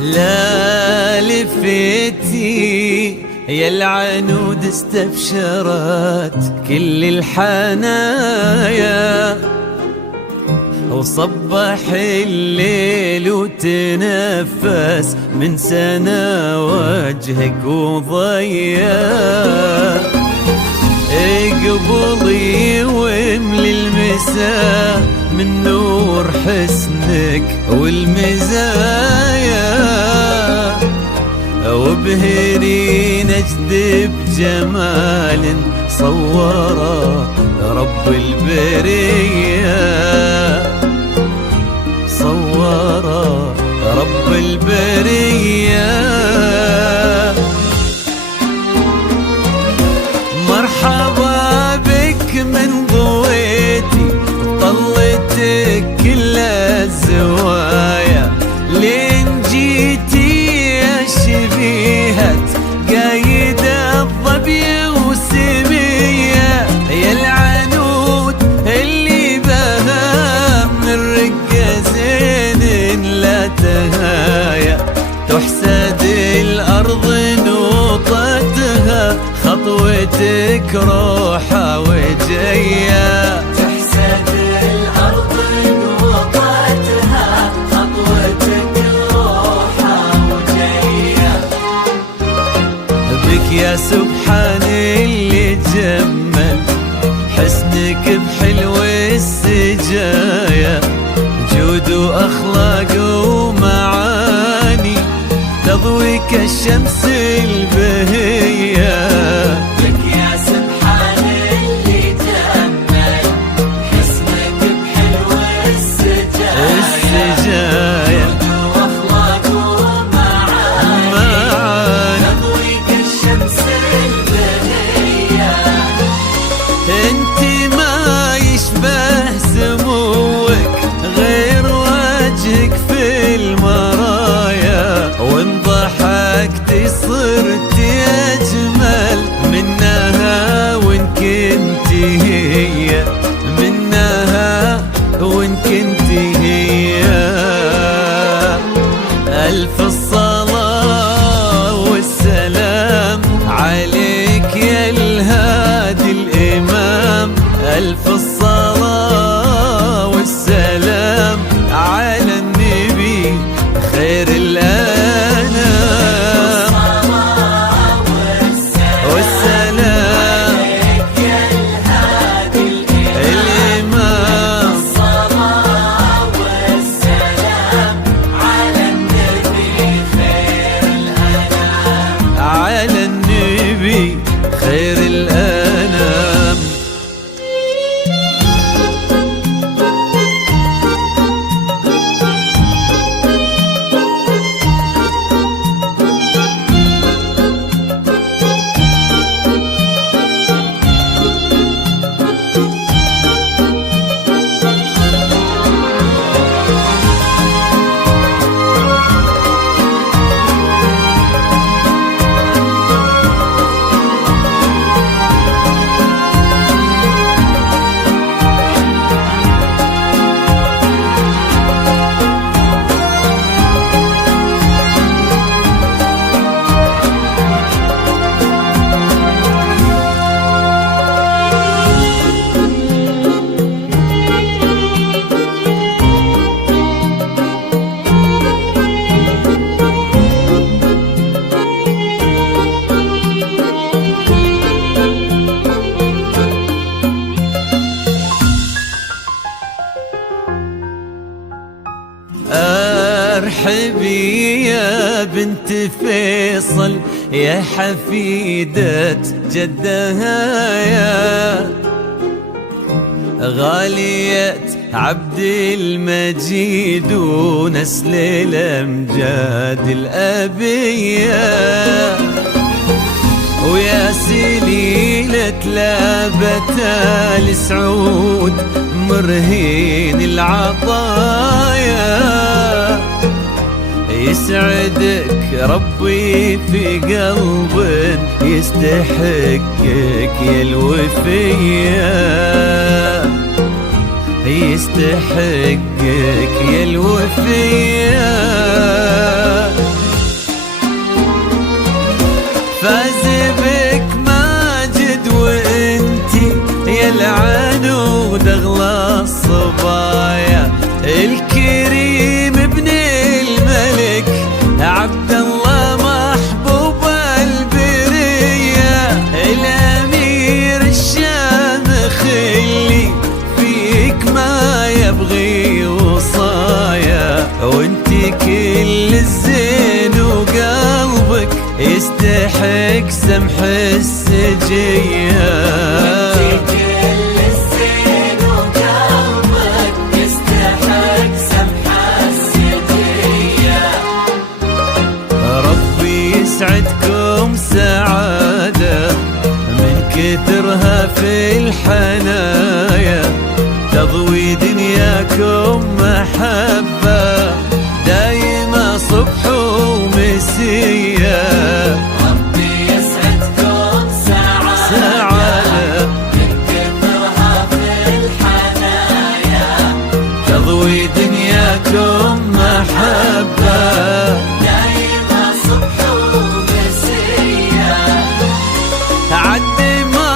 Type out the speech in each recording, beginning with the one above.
لا لفتي يا العنود استبشرت كل الحنايا، وصبح الليل وتنفس من سنة وجهك وضيا، اقبضي واملي المساء من نور حسنك والمزايا، وابهري نجد بجمال صوره رب البرية، صوره رب البرية. مرحبا بك من ضويتي طلتك كل الزوايا، لين جيتي يا شبيهة قايد الظبي وسمية، يا العنود اللي بها من رقة زين لا تهايا، تحسد الأرض نوطتها خطوتك روحة وجاية، تحسد الأرض نوطتها خطوتك روحة وجاية، بك يا سبحان اللي جمل حسنك بحلو السجايا، جود وأخلاق ومعاني تضوي كالشمس البهية، لك يا سبحان اللي جمل حسنك بحلو السجايا، وأخلاق ومعاني تضوي كالشمس البهية، انت ما يشبه سموك غير وجهك في المرايا، وان ضحكتي صرتي اجمل منها وان كنتي هي، منها وان كنتي هي. الف الصلاة والسلام عليك يا الهادي الامام، الف الصلاة والسلام على النبي خير الانام، والسلام عليك يا الهادي الامام، الصلاة والسلام على النبي خير الأنام، على النبي خير الانام. بنت فيصل يا حفيدة جدها يا غالية عبد المجيد ونسل الأمجاد الأبية، ويا سليلة لابة السعود مرهين العطايا، يسعدك ربي في قلب يستحقك يا الوفية، يستحقك يا الوفية. فاز بك ماجد وانتي يا العنود اغلى الصبايا، الكريم ابن الملك عبد الله محبوب البرية، الامير الشامخ اللي فيك ما يبغي وصايا، وانتي كل الزين وقلبك يستحق سمح السجية، وانتي كل الزين وقلبك يستحق سمح السجية. ربي يسعدكم سعادة من كثرها في الحنايا، تضوي دنياكم محبة دايما صبح ومسية. ربي يسعدكم سعادة من كثرها في الحنايا، تضوي دنياكم محبة دايما صبح ومسية. عد ما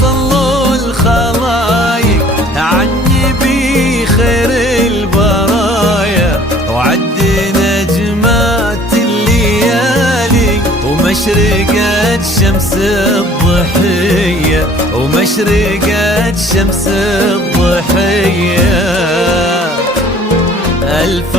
صلوا الخلايق عني بخير البرايا، وعد نجمات الليالي ومشرقة شمس الضحية، ومشرقة شمس الضحية. ألف